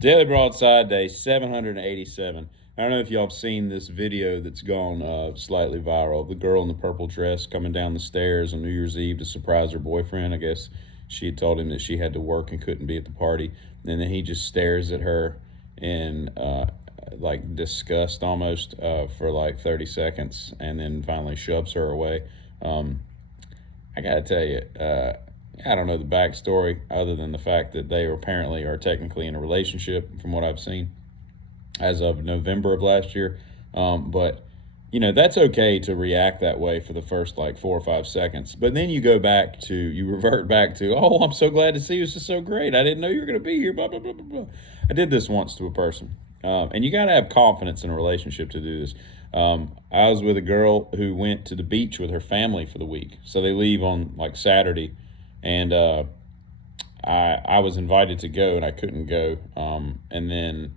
Daily Broadside, day 787. I don't know if y'all have seen this video that's gone slightly viral. The girl in the purple dress coming down the stairs on New Year's Eve to surprise her boyfriend. I guess she had told him that she had to work and couldn't be at the party. And then he just stares at her in like disgust almost for like 30 seconds and then finally shoves her away. Um, I got to tell you, I don't know the backstory other than the fact that they apparently are technically in a relationship from what I've seen as of November of last year. But, that's okay to react that way for the first like 4 or 5 seconds. But then you revert back to, oh, I'm so glad to see you. This is so great. I didn't know you were going to be here. Blah, blah, blah, blah, blah. I did this once to a person. And you got to have confidence in a relationship to do this. I was with a girl who went to the beach with her family for the week. So they leave on like Saturday. And I was invited to go and I couldn't go. And then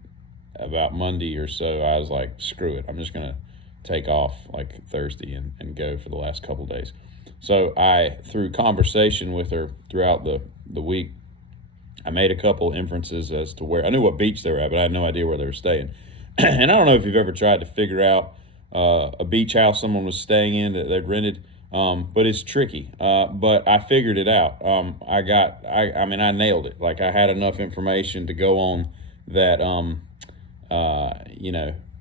about Monday or so, I was like, screw it. I'm just going to take off like Thursday and go for the last couple days. So through conversation with her throughout the week, I made a couple inferences as to where I knew what beach they were at, but I had no idea where they were staying. And I don't know if you've ever tried to figure out a beach house someone was staying in that they'd rented, but it's tricky. But I figured it out. I nailed it. Like I had enough information to go on that.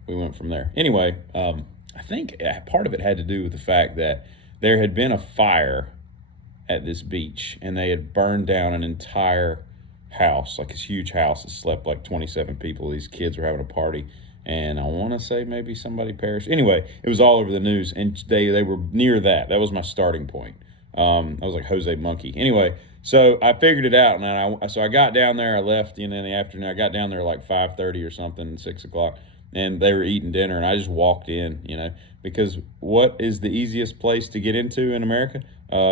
We went from there. Anyway, I think part of it had to do with the fact that there had been a fire at this beach and they had burned down an entire house, like this huge house that slept like 27 people. These kids were having a party, and I want to say maybe somebody perished. Anyway, it was all over the news, and they were near that. That was my starting point. I was like Jose Monkey. Anyway, so I figured it out, and I got down there. I left, in the afternoon. I got down there like 5:30 or something, 6 o'clock, and they were eating dinner, and I just walked in, because what is the easiest place to get into in America?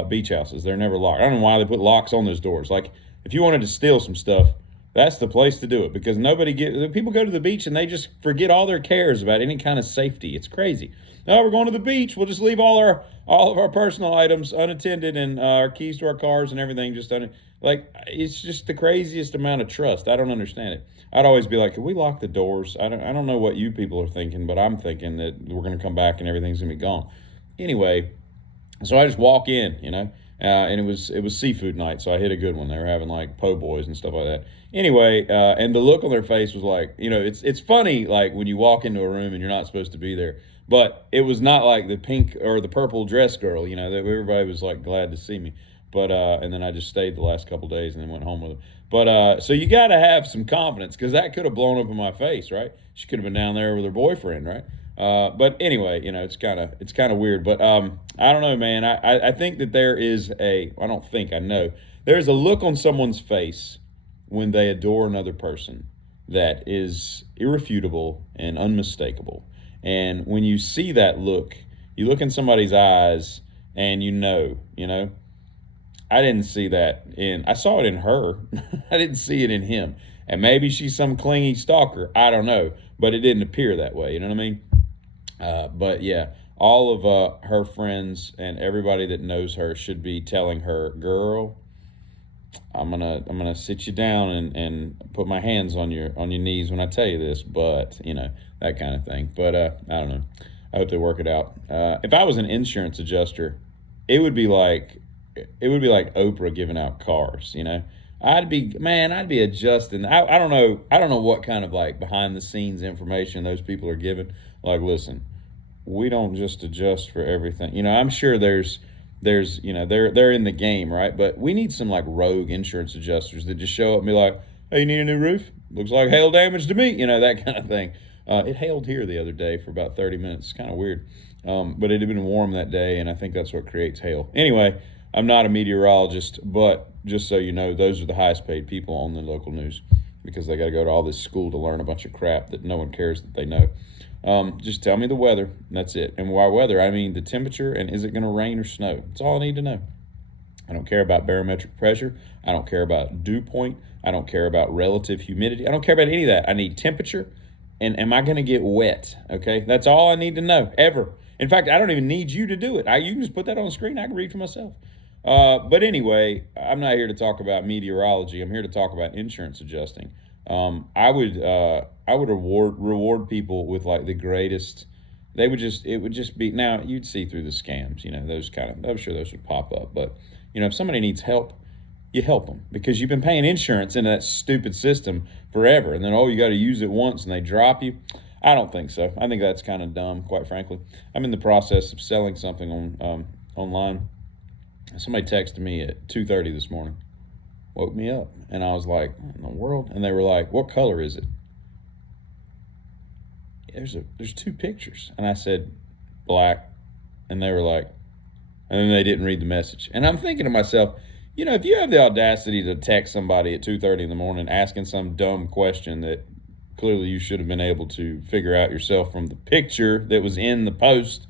Beach houses. They're never locked. I don't know why they put locks on those doors. Like, if you wanted to steal some stuff, that's the place to do it, because people go to the beach and they just forget all their cares about any kind of safety. It's crazy. No, we're going to the beach. We'll just leave all of our personal items unattended and our keys to our cars and everything like, it's just the craziest amount of trust. I don't understand it. I'd always be like, can we lock the doors? I don't know what you people are thinking, but I'm thinking that we're going to come back and everything's going to be gone. Anyway, so I just walk in, and it was seafood night, so I hit a good one. They were having like po' boys and stuff like that. Anyway, and the look on their face was like, it's funny, like when you walk into a room and you're not supposed to be there. But it was not like the pink or the purple dress girl, that everybody was like glad to see me. But and then I just stayed the last couple of days and then went home with them. But so you got to have some confidence, because that could have blown up in my face, right? She could have been down there with her boyfriend, right? But anyway, it's kind of weird. But I don't know, man. I think that I don't think, I know there's a look on someone's face when they adore another person that is irrefutable and unmistakable. And when you see that look, you look in somebody's eyes and I didn't see that I saw it in her. I didn't see it in him. And maybe she's some clingy stalker. I don't know. But it didn't appear that way. You know what I mean? But yeah, all of her friends and everybody that knows her should be telling her, girl, I'm gonna sit you down and put my hands on your knees when I tell you this, but that kind of thing. But I don't know. I hope they work it out. If I was an insurance adjuster, it would be like Oprah giving out cars. I'd be adjusting. I don't know what kind of like behind the scenes information those people are giving. Like, listen, we don't just adjust for everything. I'm sure there's they're in the game, right? But we need some like rogue insurance adjusters that just show up and be like, hey, you need a new roof? Looks like hail damage to me, that kind of thing. It hailed here the other day for about 30 minutes. It's kind of weird. But it had been warm that day, and I think that's what creates hail. Anyway, I'm not a meteorologist, but just so you know, those are the highest paid people on the local news, because they got to go to all this school to learn a bunch of crap that no one cares that they know. Just tell me the weather, and that's it. And by weather, I mean the temperature and is it going to rain or snow. That's all I need to know. I don't care about barometric pressure. I don't care about dew point. I don't care about relative humidity. I don't care about any of that. I need temperature, and am I going to get wet? Okay, that's all I need to know, ever. In fact, I don't even need you to do it. You can just put that on the screen. I can read for myself. But anyway, I'm not here to talk about meteorology. I'm here to talk about insurance adjusting. I would reward people with like the greatest. It would just be, now you'd see through the scams, those kind of, I'm sure those would pop up, but if somebody needs help, you help them because you've been paying insurance into that stupid system forever, and then you got to use it once and they drop you. I don't think so. I think that's kind of dumb, quite frankly. I'm in the process of selling something on online. Somebody texted me at 2:30 this morning, woke me up, and I was like, what in the world? And they were like, what color is it? There's two pictures, and I said black, and they were like, and then they didn't read the message, and I'm thinking to myself, if you have the audacity to text somebody at 2:30 in the morning asking some dumb question that clearly you should have been able to figure out yourself from the picture that was in the post,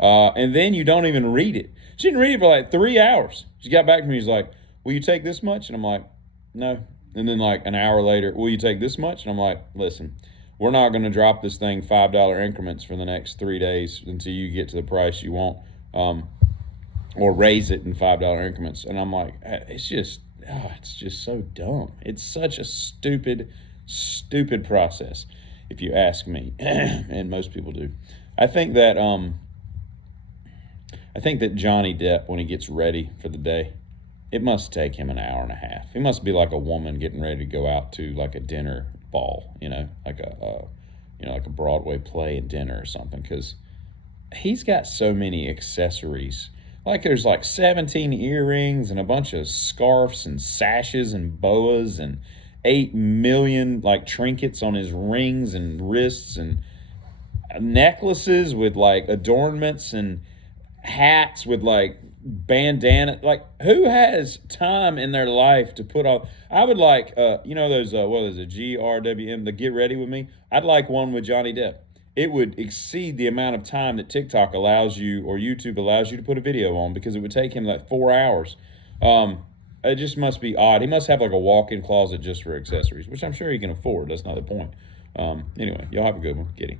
and then you don't even read it. She didn't read it for like 3 hours. She got back to me. She's like, will you take this much? And I'm like, no. And then like an hour later, will you take this much? And I'm like, listen, we're not going to drop this thing $5 increments for the next 3 days until you get to the price you want, or raise it in $5 increments. And I'm like, it's just so dumb. It's such a stupid process, if you ask me, and most people do. I think that Johnny Depp, when he gets ready for the day, it must take him an hour and a half. He must be like a woman getting ready to go out to like a dinner ball, like a Broadway play and dinner or something, because he's got so many accessories. Like there's like 17 earrings and a bunch of scarves and sashes and boas and 8 million like trinkets on his rings and wrists and necklaces with like adornments and hats with like bandana. Like, who has time in their life to put on? I would like those what is it, GRWM, the Get Ready With Me. I'd like one with Johnny Depp. It would exceed the amount of time that TikTok allows you or YouTube allows you to put a video on, because it would take him like 4 hours. It just must be odd. He must have like a walk-in closet just for accessories, which I'm sure he can afford. That's not the point. Anyway, y'all have a good one. Kitty.